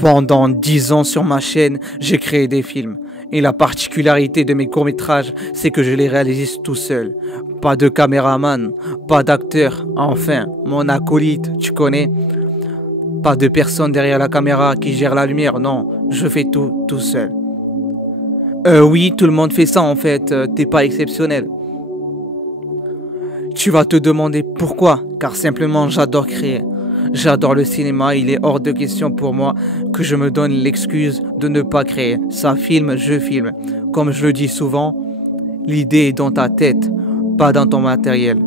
Pendant 10 ans sur ma chaîne, j'ai créé des films. Et la particularité de mes courts-métrages, c'est que je les réalise tout seul. Pas de caméraman, pas d'acteur, enfin, mon acolyte, tu connais. Pas de personne derrière la caméra qui gère la lumière, non, je fais tout seul. Oui, tout le monde fait ça en fait, t'es pas exceptionnel. Tu vas te demander pourquoi, car simplement j'adore créer. J'adore le cinéma, il est hors de question pour moi que je me donne l'excuse de ne pas créer. Ça filme, je filme. Comme je le dis souvent, l'idée est dans ta tête, pas dans ton matériel.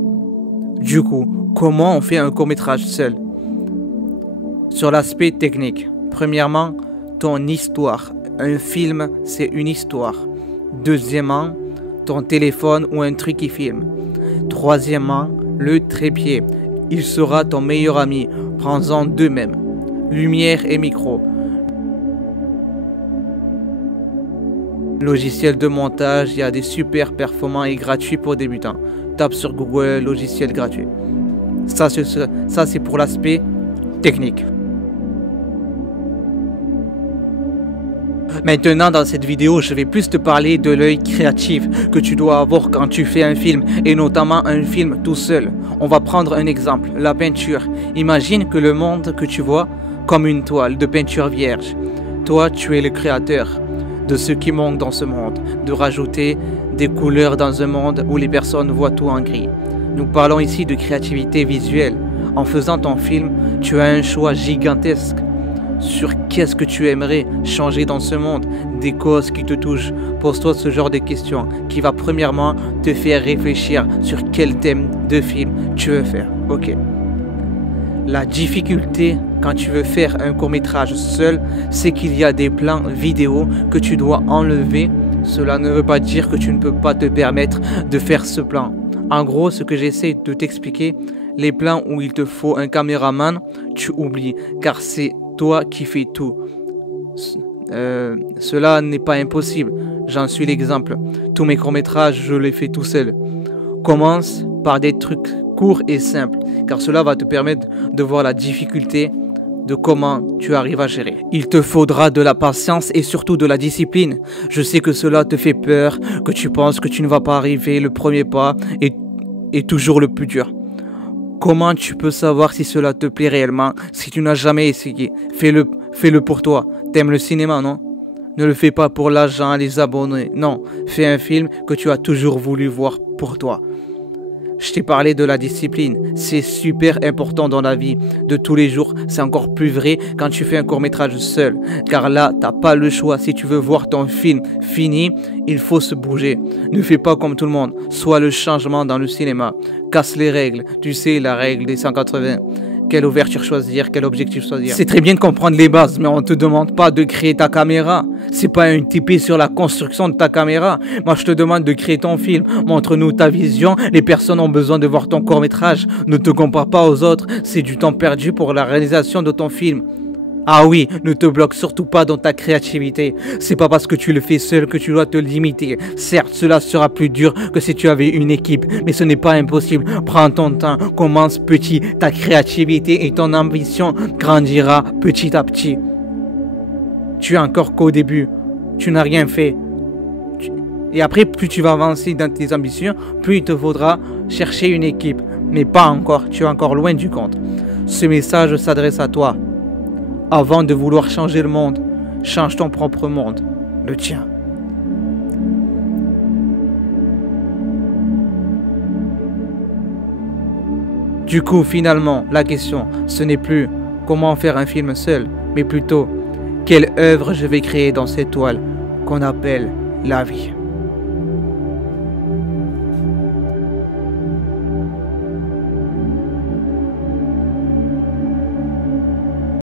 Du coup, comment on fait un court-métrage seul? Sur l'aspect technique, premièrement, ton histoire. Un film, c'est une histoire. Deuxièmement, ton téléphone ou un truc qui filme. Troisièmement, le trépied. Il sera ton meilleur ami. Prends-en deux même. Lumière et micro. Logiciel de montage, il y a des super performants et gratuits pour débutants. Tape sur Google, logiciel gratuit. Ça c'est pour l'aspect technique. Maintenant, dans cette vidéo, je vais plus te parler de l'œil créatif que tu dois avoir quand tu fais un film, et notamment un film tout seul. On va prendre un exemple, la peinture. Imagine que le monde que tu vois comme une toile de peinture vierge. Toi, tu es le créateur de ce qui manque dans ce monde, de rajouter des couleurs dans un monde où les personnes voient tout en gris. Nous parlons ici de créativité visuelle. En faisant ton film, tu as un choix gigantesque sur qu'est-ce que tu aimerais changer dans ce monde, des causes qui te touchent. Pose-toi ce genre de questions qui va premièrement te faire réfléchir sur quel thème de film tu veux faire. Ok. La difficulté quand tu veux faire un court-métrage seul, c'est qu'il y a des plans vidéo que tu dois enlever. Cela ne veut pas dire que tu ne peux pas te permettre de faire ce plan. En gros, ce que j'essaie de t'expliquer, les plans où il te faut un caméraman, tu oublies, car c'est toi qui fais tout. Cela n'est pas impossible, j'en suis l'exemple. Tous mes courts-métrages, je les fais tout seul. Commence par des trucs courts et simples, car cela va te permettre de voir la difficulté de comment tu arrives à gérer. Il te faudra de la patience et surtout de la discipline. Je sais que cela te fait peur, que tu penses que tu ne vas pas arriver, le premier pas est toujours le plus dur. Comment tu peux savoir si cela te plaît réellement si tu n'as jamais essayé? Fais-le pour toi. T'aimes le cinéma, non? Ne le fais pas pour l'argent, les abonnés. Non, fais un film que tu as toujours voulu voir pour toi. Je t'ai parlé de la discipline. C'est super important dans la vie de tous les jours. C'est encore plus vrai quand tu fais un court-métrage seul. Car là, t'as pas le choix. Si tu veux voir ton film fini, il faut se bouger. Ne fais pas comme tout le monde. Sois le changement dans le cinéma. Casse les règles. Tu sais, la règle des 180. Quelle ouverture choisir, quel objectif choisir. C'est très bien de comprendre les bases, mais on ne te demande pas de créer ta caméra. C'est pas un tippé sur la construction de ta caméra. Moi, je te demande de créer ton film. Montre-nous ta vision. Les personnes ont besoin de voir ton court-métrage. Ne te compare pas aux autres. C'est du temps perdu pour la réalisation de ton film. Ah oui, ne te bloque surtout pas dans ta créativité. C'est pas parce que tu le fais seul que tu dois te limiter. Certes, cela sera plus dur que si tu avais une équipe, mais ce n'est pas impossible. Prends ton temps, commence petit. Ta créativité et ton ambition grandira petit à petit. Tu es encore qu'au début. Tu n'as rien fait. Et après, plus tu vas avancer dans tes ambitions, plus il te faudra chercher une équipe. Mais pas encore, tu es encore loin du compte. Ce message s'adresse à toi. Avant de vouloir changer le monde, change ton propre monde, le tien. Du coup, finalement, la question, ce n'est plus comment faire un film seul, mais plutôt quelle œuvre je vais créer dans cette toile qu'on appelle la vie.